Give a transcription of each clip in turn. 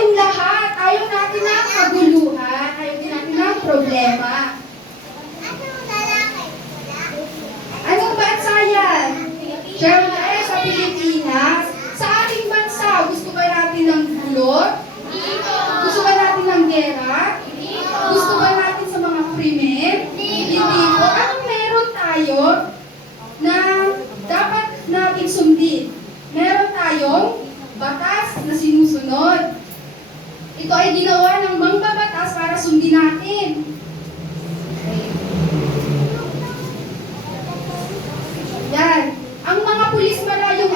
tayong lahat, ayaw natin ng kaguluhan, ayaw din natin ng problema. Anong bansa yan? Siyempre, sa Pilipinas. Sa ating bansa, gusto ba natin ng gulo? Gusto ba natin ng gera? Gusto ba natin sa mga krimen? Hindi po. Anong meron tayo na dapat natin sundin? Meron tayong batas na sinusunod. Ito ay ginawa ng mangbabatas para sundin natin. Yan. Ang mga pulis pala yung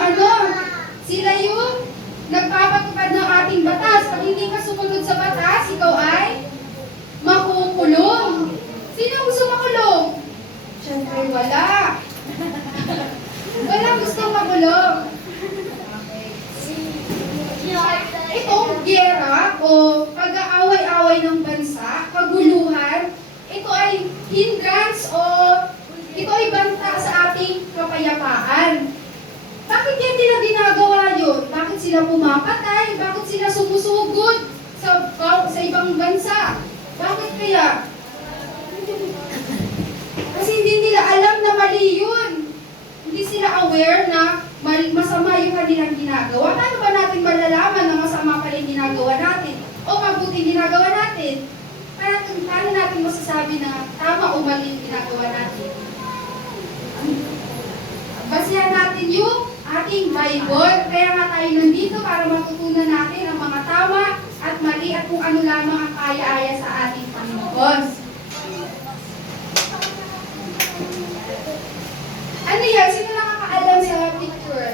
sila yung nagpapatupad ng ating batas. Pag hindi ka sumunod sa batas, ikaw ay makukulong. Sino gusto makulong? Siyempre wala. Wala gustong makulong. Itong gera o pag-aaway-away ng bansa, kaguluhan, ito ay hindrance o ito ay banta sa ating kapayapaan. Bakit yan nila ginagawa yun? Bakit sila pumapatay? Bakit sila sumusugod sa ibang bansa? Bakit kaya? Kasi hindi nila alam na mali yun. Hindi sila aware na masama yung kanilang ginagawa. Paano ba natin malalaman na masama pa rin ginagawa natin? O mabuti ginagawa natin? Paano natin masasabi na tama o mali yung ginagawa natin? Basihan natin yung ating Bible. Kaya nga tayo nandito para matutunan natin ang mga tama at mali at kung ano lamang ang kaya-aya sa ating Panginoon. Ano yan? Sino nakakaalam sa picture?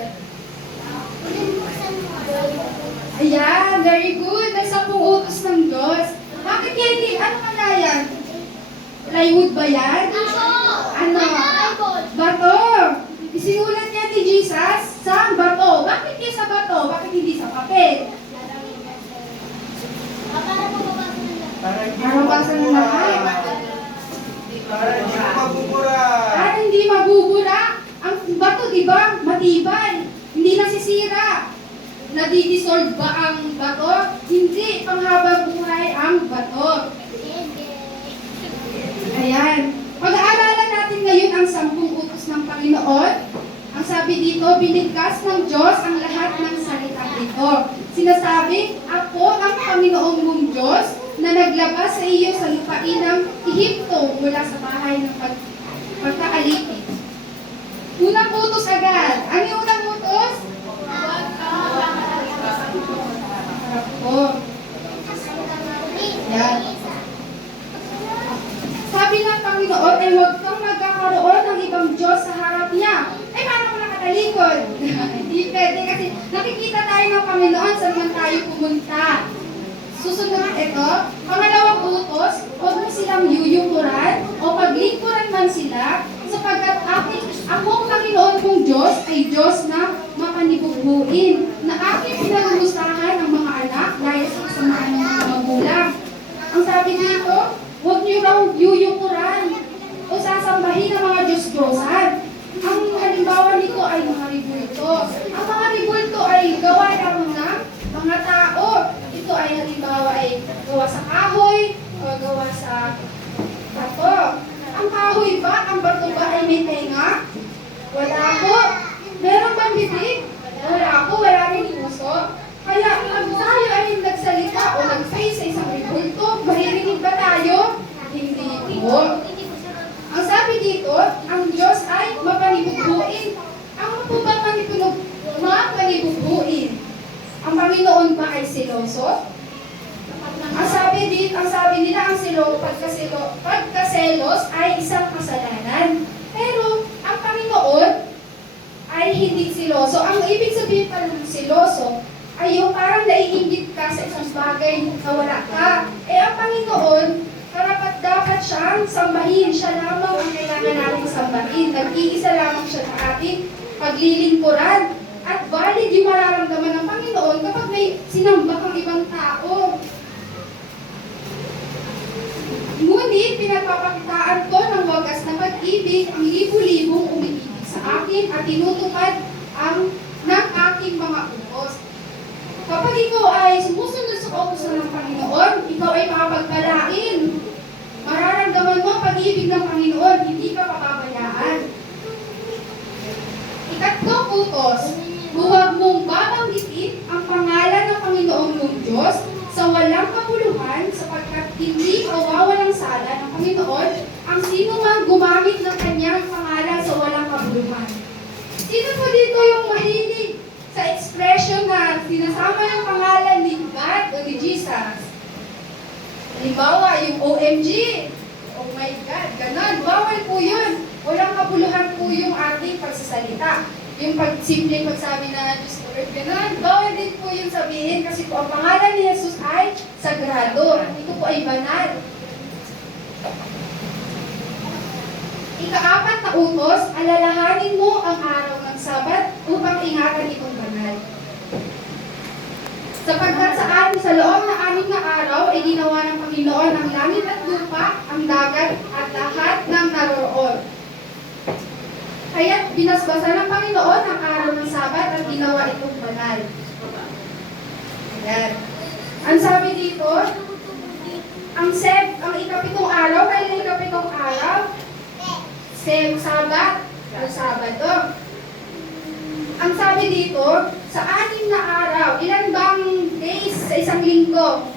Ayan, very good. May 10 utos ng Diyos. Bakit yan? Ano kaya yan? Plywood ba yan? Ano? Bato. Isinulat niya ni Jesus sa bato. Bakit niya sa bato? Bakit hindi sa papel? Para mabasa ng lahat. Para hindi mabubura. Para hindi mabubura. Ang bato, di ba? Matibay. Hindi nasisira. Nadidissolve ba ang bato? Hindi. Panghabang buhay ang bato. Ayan. Pag-aaralan natin ngayon ang 10 utos ng Panginoon. Ang sabi dito, binigkas ng Diyos ang lahat ng salita ito. Sinasabi, ako ang Panginoong mong Diyos na naglabas sa iyo sa lupain ng Ehipto mula sa bahay ng pagkaalipin. Unang utos agad. Ano yung unang utos? Ako. Yan. Sabi ng Panginoon ay huwag kang magkakaroon ng ibang Diyos sa harap niya. Ay, paano ko nakatalikod? Hindi pwede kasi nakikita tayo ng Panginoon saan man tayo pumunta. Susunod ito, pangalawang utos, huwag mo silang yuyukuran o paglingkuran man sila sapagkat akong Panginoon kong Diyos ay Diyos na mapanibugbuin na aking pinangugustahan ang mga anak dahil sa kasamaan ng mga magulang. Ang sabi dito, huwag niyo raw yuyukuran o sasambahin ng mga Diyos-Diyosan. Ang halimbawa nito ay mga ribulto. Ang mga ribulto ay gawa lang ng mga tao. Ito ay halimbawa ay gawa sa kahoy o gawa sa bato. Ang kahoy ba, ang bato ba ay may tenga? Wala po. Meron bang bibig? Wala po, wala rin puso. Kaya pag tayo ay nagsalita o nag-face sa isang ribulto, maririnig ba tayo? Hindi po. Ang sabi dito, ang Diyos ay mapanibugbuin. Ang po ba mapanibugbuin? Ang Panginoon ba ay seloso? Ang sabi nila, pagkaselos ay isang kasalanan. Pero ang Panginoon ay hindi seloso. Ang ibig sabihin pa ng seloso ay yung parang naiinggit ka sa isang bagay na wala ka. Ang Panginoon, dapat siyang sambahin. Siya lamang ang kailangan natin sambahin. Nag-iisa lamang siya sa ating paglilingkuran. At valid yung mararamdaman ng Panginoon kapag may sinamba kang ibang tao. Ngunit pinagpapakitaan ko ng wagas na pag-ibig ang libu-libong umiibig sa akin at tinutupad ng aking mga utos. Kapag ikaw ay sumusunod sa sa kautusan ng Panginoon, ikaw ay makapagpalain. Mararamdaman mo ang pag-ibig ng Panginoon, hindi ka pababayaan. Ikatlong utos, huwag mong babanggitin ang pangalan ng Panginoong mong Diyos sa walang kabuluhan sapagkat hindi mawawalang sala ng Panginoon ang sino man gumamit ng kanyang pangalan sa walang kabuluhan. Sino po dito yung mahilig sa expression na sinasama yung pangalan ni God o ni Jesus? Halimbawa, yung OMG, oh my God, ganon, bawal po yun. Walang kabuluhan po yung ating pagsasalita. Yung simpleng pagsabi na Diyos ko, ganon, bawal din po yung sabihin kasi po ang pangalan ni Jesus ay sagrado. Ito po ay banal. Ika-4 na utos, alalahanin mo ang araw ng Sabat upang ingatan itong banal. Sapagkat sa loob na 6 na araw ay ginawa ng Panginoon ang langit at lupa, ang dagat at lahat ng naroroon. Kaya binasbasan ng Panginoon ang araw ng Sabat at ginawa itong banal. Ayan. Ang sabi dito, ang ikapitong araw, kailan yung ikapitong araw? Sabat, o Sabado. Ang sabi dito, sa 6 na araw, ilan bang days sa isang linggo?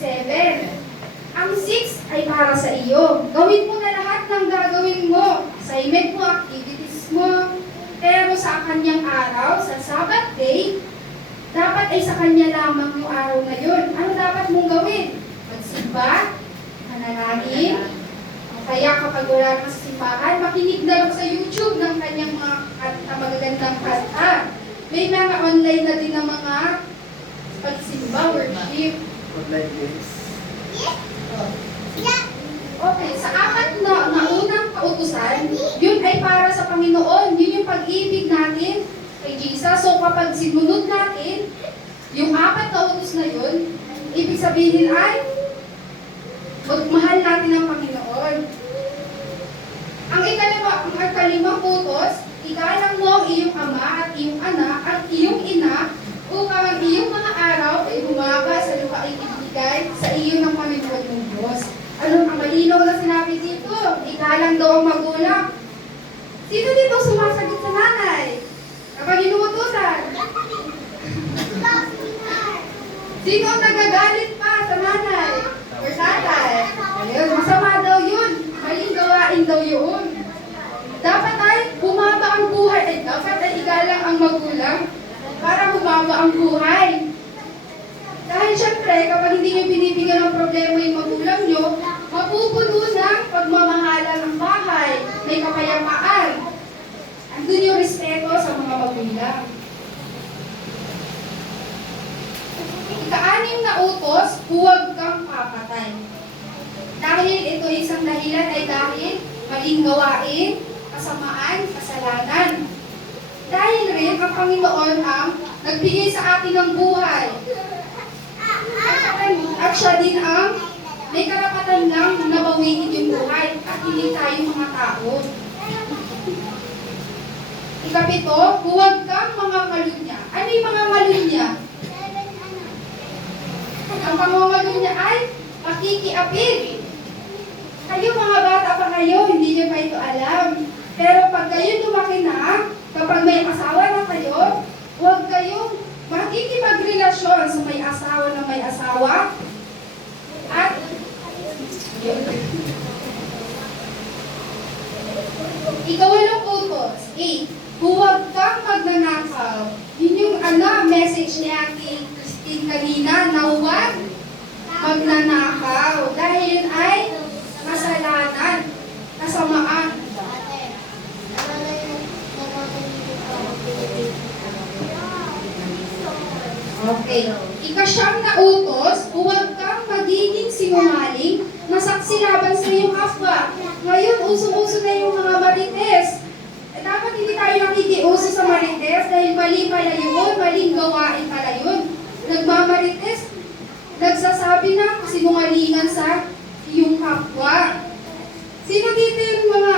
7. Ang 6 ay para sa iyo. Gawin mo na lahat ng gagawin mo. Assignment mo, activities mo. Pero sa kanyang araw, sa Sabbath day, dapat ay sa kanya lamang yung araw na yun. Ano dapat mong gawin? Magsimba, manalangin, kaya kapag wala ka sa simbahan, makinig na lang sa YouTube ng kanyang mga magagandang kanta. May mga online na din na mga pagsimba, worship. Online games. Okay, sa 4 na unang kautusan, yun ay para sa Panginoon. Yun yung pag-ibig natin kay Jesus. So kapag sinunod natin, yung 4 na utos na yun, ibig sabihin ay magmahal natin ang Panginoon. Ang ikalimang utos, igalang mo ang iyong ama at iyong anak at iyong ina upang ang iyong mga araw ay humaba sa lupa ay ibigay sa iyo ng Panginoon mong Diyos. Ano ang malinaw na sinabi dito? Igalang daw ang magulang. Sino dito sumasagot sa nanay? Kapag inuutusan? Sino ang nagagalit pa sa nanay? Or tatay? Ayun, masama daw yun. Maling gawain daw yun. Dapat ay humaba ang buhay. Dapat ay igalang ang magulang para humaba ang buhay. Dahil syempre, kapag hindi nyo binibigyan ng problema yung magulang nyo, mapupuno ng pagmamahalan ng bahay. May kapayapaan. Andun yung respeto sa mga magulang. Ika-6 na utos, huwag kang papatay. Dahil ito isang dahilan ay dahil maling gawain, kasamaan, kasalanan. Dahil rin ang Panginoon ang nagbigay sa atin ng buhay. At siya din ang may karapatan lang nabawiin yung buhay at hindi tayo mga tao. Ika-7, huwag kang mga malunya. Ano yung mga malunya? Ang pamamalunya ay makikiapid. Kayo mga bata pa kayo, hindi nyo pa ito alam. Pero pag kayo lumaki na, kapag may asawa na kayo, huwag kayong makikipagrelasyon sa may asawa na may asawa. At ika-8 utos, 8, huwag kang magnanakaw. Yun yung message ni Ate Christine kanina, na huwag magnanakaw. Dahil yun ay kasalanan, kasamaan. Okay. Ika-9 na utos, huwag kang magiging sinungaling na saksi laban sa iyong kapwa. Ngayon, uso-uso na yung mga marites. Dapat hindi tayo nakikiuso sa marites dahil mali pala yun, maling gawain pala yun. Nagmamarites, nagsasabi na sinungalingan sa iyong kapwa. Sino dito yung mga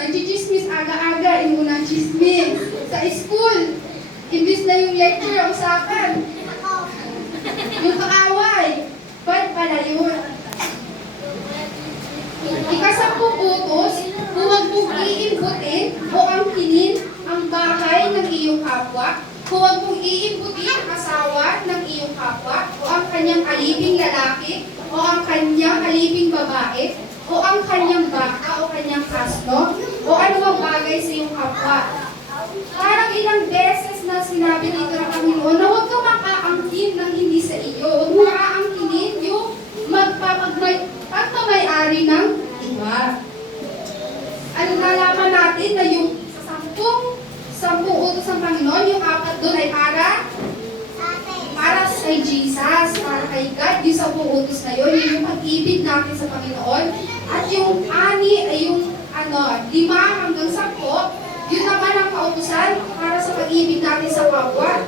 nagchichismis aga-aga, yung unang chismis sa school? Imbis na yung lecture ang usapan. Yung kaaway. Ba't pala yun? Ika-10 utos, huwag mong iimbutin o angkinin ang bahay ng iyong kapwa, huwag mong iimbutin ang asawa ng iyong kapwa, o ang kanyang aliping lalaki, o ang kanyang aliping babae, o ang kanyang baka o kanyang kasno, o anumang bagay sa iyong kapwa. Parang ilang beses na sinabi dito ng Panginoon na huwag kang makaangkin ng hindi sa iyo. Huwag mo aangkinin yung pagmamay-ari ng iba. Ano nalaman natin na yung sampung utos ng Panginoon, yung 4 doon ay para kay Jesus, para kay God. Yung 10 utos na yun, yung pag-ibig natin sa Panginoon. At yung 6 ay yung 5 hanggang 10, yun naman ang kautusan para sa pag-ibig natin sa kapwa.